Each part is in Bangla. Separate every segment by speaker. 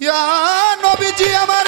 Speaker 1: ইয়া নবীজি আমার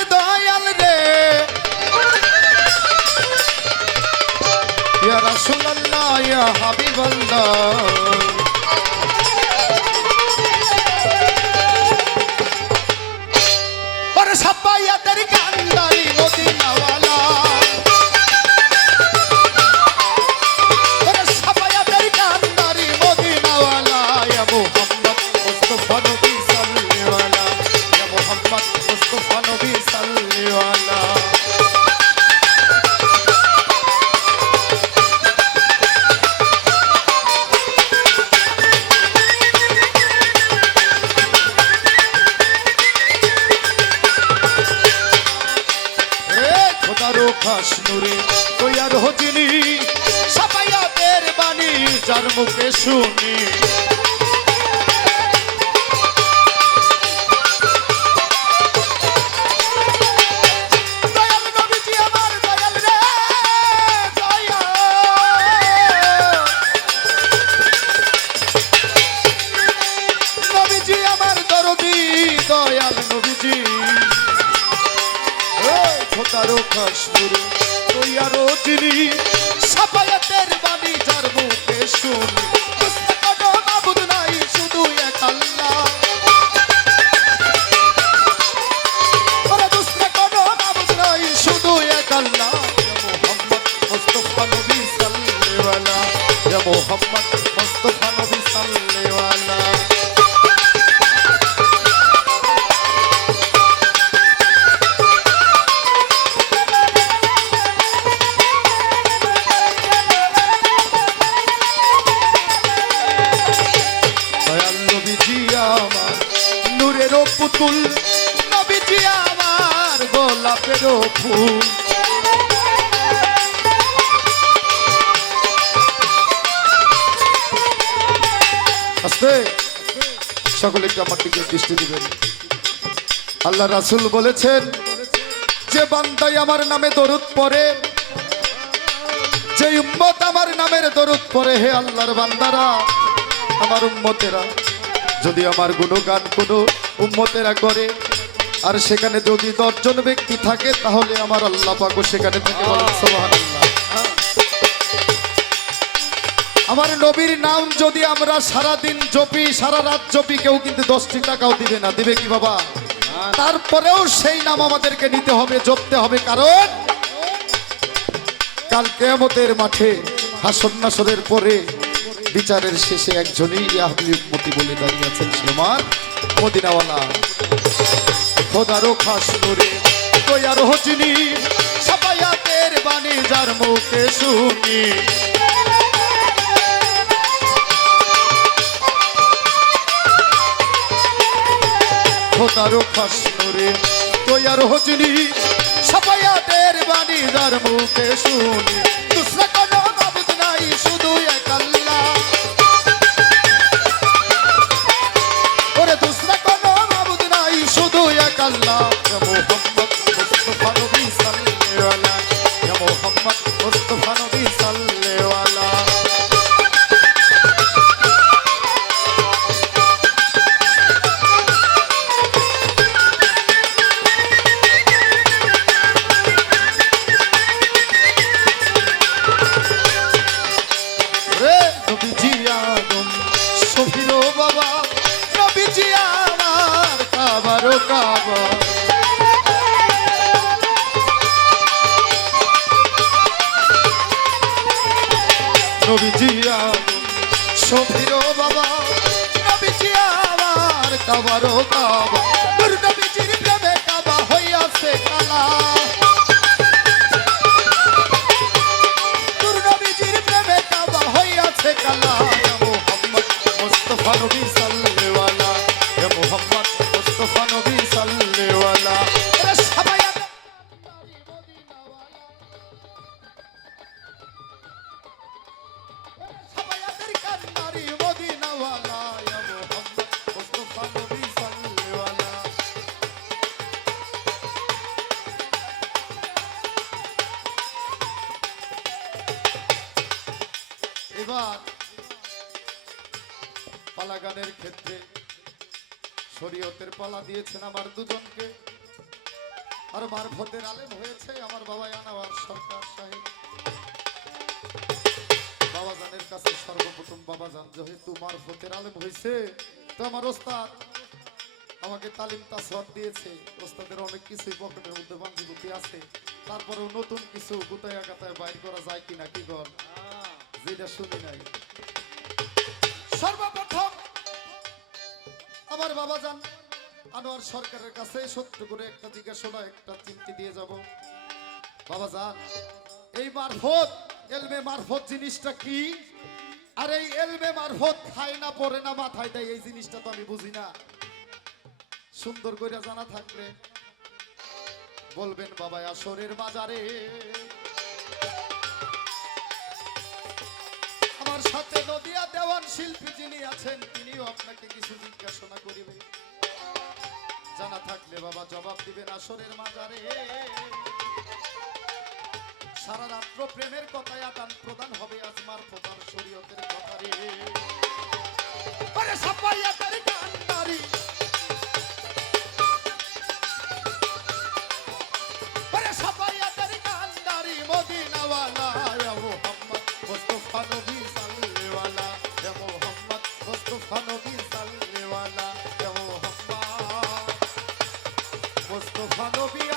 Speaker 1: খোদারো খাস নুরে কইয়ার হজিনি সাপাইয়াতের বাণী যার মুখে শুনি। খোদারো কাশ্মীর তৈয়ারো যিনি সাফায়াতের বাণী যার মুখে শুনি। বুঝতে ফুল আস্তে। সকলে আমার দিকে দৃষ্টি দিবেন। আল্লাহ রাসূল বলেছেন, যে বান্দাই আমার নামে দরুদ পড়ে, যে উম্মত আমার নামের দরুদ পড়ে, হে আল্লাহর বান্দারা, আমার উম্মতেরা, যদি আমার গুণগান কোনো উম্মতেরা করে আর সেখানে যদি দশজন ব্যক্তি থাকে তাহলে আমার আল্লাহ পাকও সেখানে থেকে বলেন। আমার নবীর নাম যদি আমরা সারা দিন জপি সারা রাত জপি কেউ কিন্তু দশটি টাকাও দিবে না। দিবে কি বাবা? তারপরেও সেই নাম আমাদেরকে নিতে হবে জপতে হবে। কারণ কাল কেয়ামতের মাঠে হাসন নাসরের পরে বিচারের শেষে একজনই ইয়াহলি মতি বলে দাঁড়িয়ে আছেন সে আমার মদিনাওয়ালা। খোদারও খাস নুরে তৈয়ার হচিনি, সাফায়াতের বাণী যার মুখে শুনি। খোদারও খাস নুরে তৈয়ার হচিনি, সাফায়াতের বাণী যার মুখে শুনি। সফিরো বাবা, নবীজি আমার কাবারও কাবা নূর নবীজির প্রেমে কাবা হইয়াছে কালা। নূর নবীজির প্রেমে কাবা হইয়াছে কালা। মোহাম্মদ মুহাম্মদ নবী এবার পালাগানের ক্ষেত্রে শরীয়তের পালা দিয়েছেন আমার দুজনকে। আর মারফতের আলেম হয়েছে আমার বাবা আনাওয়ার সরকার সাহেব। বাবাজানের কাছে সর্বপ্রথম বাবাজান, যেহেতু মারফতের আলেম হয়েছে তো আমার ওস্তাদ আমাকে তালিম তাসওয়াদ দিয়েছে। ওস্তাদের অনেক কিছুই পকেটের মধ্যে বাঞ্জিবুতি আছে। তারপরেও নতুন কিছু গুতায়া গাতায় বাইর করা যায় কিনা কি কর যেটা শুনি নাই। সর্বপ্রথম আমার বাবা যান আনোয়ার সরকারের কাছে সত্য করে একটা জিজ্ঞাসা একটা চিমটি দিয়ে যাব। বাবা যান এই মারফত, এলমে মারফত জিনিসটা কি? আর এই এলমে মারফত খায় না পরে না, মাথায় দেয়, এই জিনিসটা তো আমি বুঝি না। সুন্দর করে জানা থাকলে বলবেন বাবা আসরের বাজারে নদিয়া দেওয়ান শিল্পী যিনি আছেন, তিনিও আপনাকে কিছু জিজ্ঞাসা করিবে। জানা থাকলে বাবা জবাব দিবেন আসরের মাজারে। সারা রাত্র প্রেমের কথায় আদান প্রদান হবে আজ প্রধান শরীয়তের কথা রে সবাই তার সাল্লাল্লাহু মোহাম্মদ মুস্তাফা নবী